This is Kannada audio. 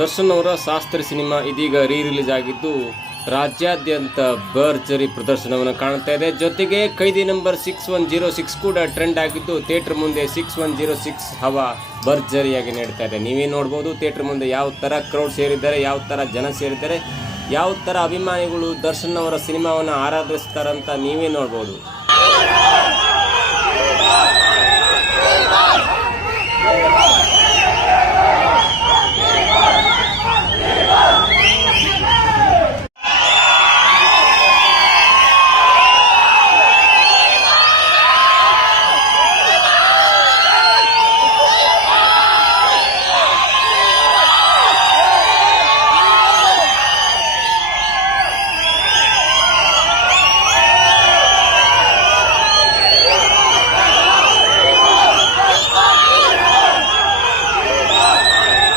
ದರ್ಶನ್ ಅವರ ಶಾಸ್ತ್ರಿ ಸಿನಿಮಾ ಇದೀಗ ರಿಲೀಸ್ ಆಗಿದ್ದು ರಾಜ್ಯಾದ್ಯಂತ ಭರ್ಜರಿ ಪ್ರದರ್ಶನವನ್ನು ಕಾಣ್ತಾ ಇದೆ. ಜೊತೆಗೆ ಕೈದಿ ನಂಬರ್ 6106 ಕೂಡ ಟ್ರೆಂಡ್ ಆಗಿದ್ದು ಥಿಯೇಟರ್ ಮುಂದೆ 6106 ಹವಾ ಭರ್ಜರಿಯಾಗಿ ನಡೀತಾ ಇದೆ. ನೀವೇ ನೋಡ್ಬೋದು ಥಿಯೇಟರ್ ಮುಂದೆ ಯಾವ ಥರ ಕ್ರೌಡ್ ಸೇರಿದ್ದಾರೆ, ಯಾವ ಥರ ಜನ ಸೇರಿದ್ದಾರೆ, ಯಾವ ಥರ ಅಭಿಮಾನಿಗಳು ದರ್ಶನ್ ಅವರ ಸಿನಿಮಾವನ್ನು ಆರಾಧಿಸ್ತಾರಂತ ನೀವೇ ನೋಡ್ಬೋದು.